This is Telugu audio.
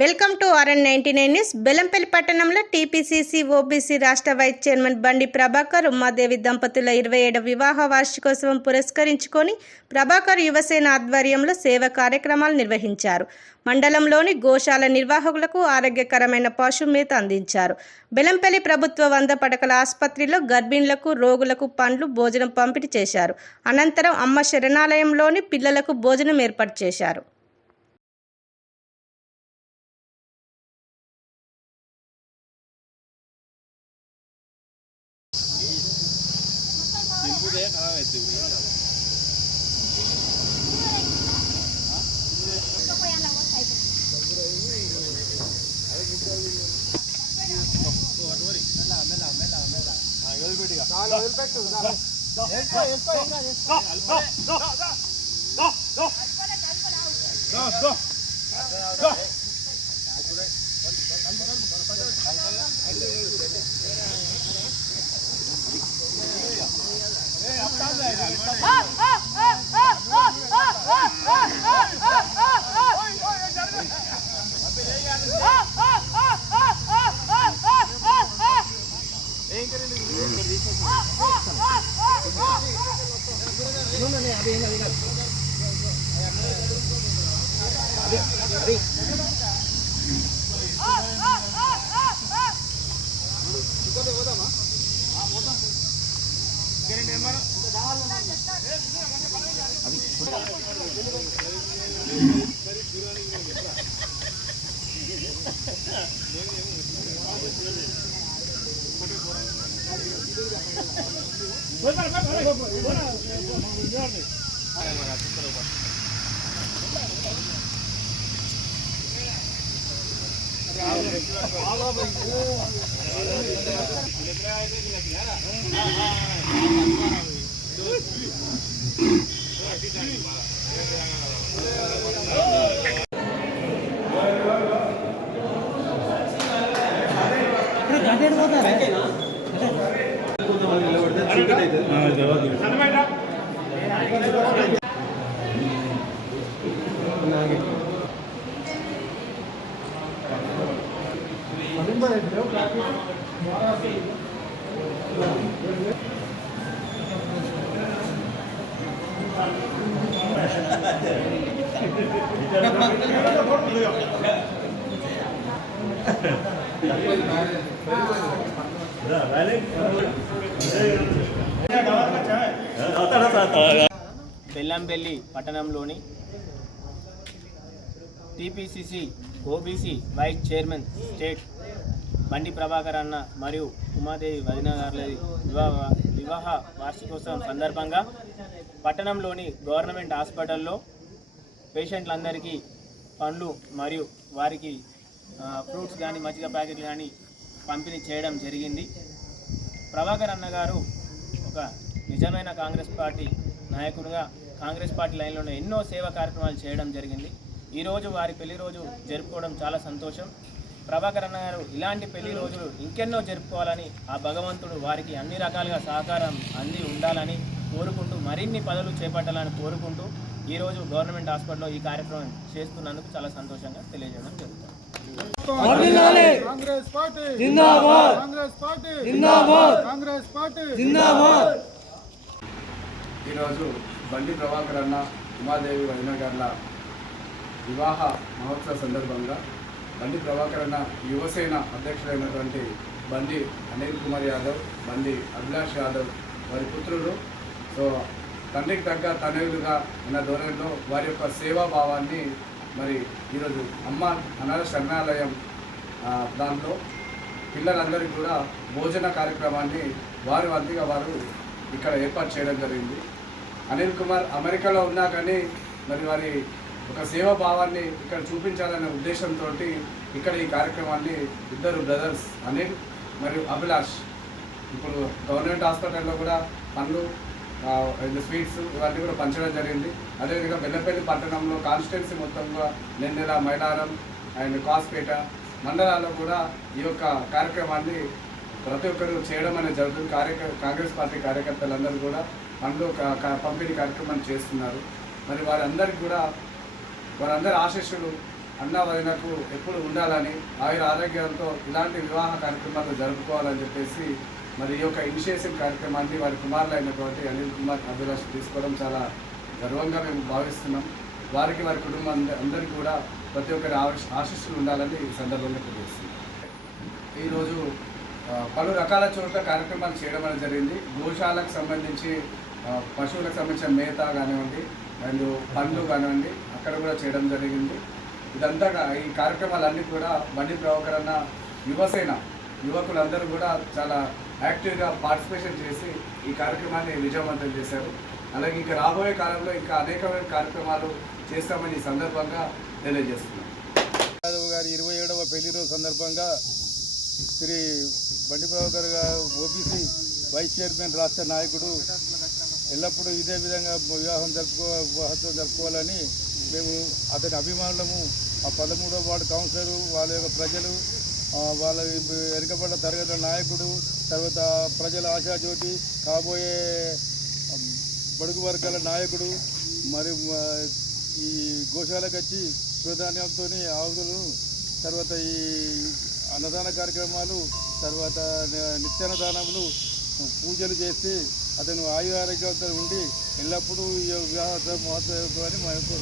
Welcome to RN ninety nine news. Bellampalli పట్టణంలో టీపీసీసీ ఓబీసీ రాష్ట్ర వైస్ చైర్మన్ బండి ప్రభాకర్ ఉమాదేవి దంపతుల ఇరవై ఏడవ వివాహ వార్షికోత్సవం పురస్కరించుకొని ప్రభాకర్ యువసేన ఆధ్వర్యంలో సేవ కార్యక్రమాలు నిర్వహించారు. మండలంలోని గోశాల నిర్వాహకులకు ఆరోగ్యకరమైన పశు మేత అందించారు. బెలంపల్లి ప్రభుత్వ వంద పడకల ఆసుపత్రిలో గర్భిణులకు రోగులకు పండ్లు భోజనం పంపిణీ చేశారు. అనంతరం అమ్మ శరణాలయంలోని పిల్లలకు భోజనం ఏర్పాటు చేశారు. गाड़ियाँ खराब रहती हुई Gracias. ఇక్కడ గంటెడిపోతారా బెల్లంపల్లి పట్టణంలోని TPCC OBC vice chairman state Bandi Prabhakar అన్న మరియు ఉమాదేవి వదినగర్ల వివాహ వివాహ వార్షికోత్సవం సందర్భంగా పట్టణంలోని గవర్నమెంట్ హాస్పిటల్లో పేషెంట్లందరికీ పండ్లు మరియు వారికి ఫ్రూట్స్ కానీ మజ్జిగ ప్యాకెట్లు కానీ పంపిణీ చేయడం జరిగింది. ప్రభాకర్ అన్న గారు ఒక నిజమైన కాంగ్రెస్ పార్టీ నాయకుడుగా కాంగ్రెస్ పార్టీ లైన్లోనే ఎన్నో సేవా కార్యక్రమాలు చేయడం జరిగింది. ఈరోజు వారి పెళ్ళి రోజు జరుపుకోవడం చాలా సంతోషం. ప్రభాకర్ అన్న గారు ఇలాంటి పెళ్ళి రోజులు ఇంకెన్నో జరుపుకోవాలని ఆ భగవంతుడు వారికి అన్ని రకాలుగా సహకారం అంది ఉండాలని కోరుకుంటూ మరిన్ని పదవులు చేపట్టాలని కోరుకుంటూ ఈరోజు గవర్నమెంట్ హాస్పిటల్లో ఈ కార్యక్రమం చేస్తున్నందుకు చాలా సంతోషంగా తెలియజేయడం జరుగుతుంది. కాంగ్రెస్ పార్టీ జిందాబాద్ కాంగ్రెస్ పార్టీ జిందాబాద్ కాంగ్రెస్ పార్టీ. జిందాబాద్. ఈరోజు బండి ప్రభాకర్ అన్న ఉమాదేవి వదిన గార్ల వివాహ మహోత్సవ సందర్భంగా బండి ప్రభాకర్ అన్న యువసేన అధ్యక్షుడైనటువంటి బండి అనిల్ కుమార్ యాదవ్ బండి అభిలాష్ యాదవ్ వారి పుత్రులు. సో తండ్రికి తగ్గ తనయులుగా ఉన్న ధోరణిలో వారి యొక్క సేవా భావాన్ని మరి ఈరోజు అమ్మ అనాథ శరణాలయం దానిలో దాంట్లో పిల్లలందరికీ కూడా భోజన కార్యక్రమాన్ని వారి అందిగా వారు ఇక్కడ ఏర్పాటు చేయడం జరిగింది. అనిల్ కుమార్ అమెరికాలో ఉన్నా కానీ మరి వారి ఒక సేవా భావాన్ని ఇక్కడ చూపించాలనే ఉద్దేశంతో ఇక్కడ ఈ కార్యక్రమాన్ని ఇద్దరు బ్రదర్స్ అనిల్ మరియు అభిలాష్ ఇప్పుడు గవర్నమెంట్ హాస్పిటల్లో కూడా పనులు స్వీట్స్ ఇవన్నీ కూడా పంచడం జరిగింది. అదేవిధంగా బెల్లపల్లి పట్టణంలో కాన్స్టిట్యున్సీ మొత్తంగా నెన్నెల మైలారం అండ్ కాస్పేట మండలాల్లో కూడా ఈ యొక్క కార్యక్రమాన్ని ప్రతి ఒక్కరు చేయడం అనేది జరుగుతుంది. కార్యక కాంగ్రెస్ పార్టీ కార్యకర్తలందరూ కూడా పండ్లు క- పంపిణీ కార్యక్రమం చేస్తున్నారు. మరి వారందరికీ కూడా వారందరి ఆశీస్సులు అన్న వదినకు ఎప్పుడు ఉండాలని ఆయుర ఆరోగ్యంతో ఇలాంటి వివాహ కార్యక్రమాలు జరుపుకోవాలని చెప్పేసి మరి ఈ యొక్క ఇనిషియేషన్ కార్యక్రమాన్ని వారి కుమారులు అయినటువంటి అనిల్ కుమార్ అభిలాష్ తీసుకోవడం చాలా గర్వంగా మేము భావిస్తున్నాం. వారికి వారి కుటుంబం అందరికీ కూడా ప్రతి ఒక్కరి ఆశిస్సులు ఉండాలని ఈ సందర్భంగా తెలియజేస్తున్నాం. ఈరోజు పలు రకాల చోట్ల కార్యక్రమాలు చేయడం అనేది జరిగింది. గోశాలకు సంబంధించి పశువులకు సంబంధించిన మేత కానివ్వండి అండ్ పండ్లు కానివ్వండి అక్కడ కూడా చేయడం జరిగింది. ఇదంతా ఈ కార్యక్రమాలన్నీ కూడా బండి ప్రభాకర్ అన్న యువసేన యువకులందరూ కూడా చాలా యాక్టివ్గా పార్టిసిపేషన్ చేసి ఈ కార్యక్రమాన్ని విజయవంతం చేశారు. అలాగే ఇంకా రాబోయే కాలంలో ఇంకా అనేకమైన కార్యక్రమాలు చేస్తామని ఈ సందర్భంగా తెలియజేస్తున్నాం. యాదవ్ గారి ఇరవై ఏడవ పెళ్ళి రోజు సందర్భంగా శ్రీ బండి ప్రభాకర్ గారు ఓబీసీ వైస్ చైర్మన్ రాష్ట్ర నాయకుడు ఎల్లప్పుడూ ఇదే విధంగా వివాహం జరుపుకో వివాహోత్సవం జరుపుకోవాలని మేము అతని అభిమానులము. ఆ పదమూడవ వార్డు కౌన్సిలర్ వాళ్ళ యొక్క ప్రజలు వాళ్ళ వెనుకబడ్డ తరగతి నాయకుడు తర్వాత ప్రజల ఆశాజ్యోతి కాబోయే ఉమ్, బడుగు వర్గాల నాయకుడు మరి ఈ గోశాలకు వచ్చి శివధాన్యాలతో ఆవులను తర్వాత ఈ అన్నదాన కార్యక్రమాలు తర్వాత నిత్యాన్నదానములు పూజలు చేసి అతను ఆయు ఆరోగ్యంతో ఉండి ఎల్లప్పుడూ ఈ వివాహ మహోత్సవం అని మా యొక్క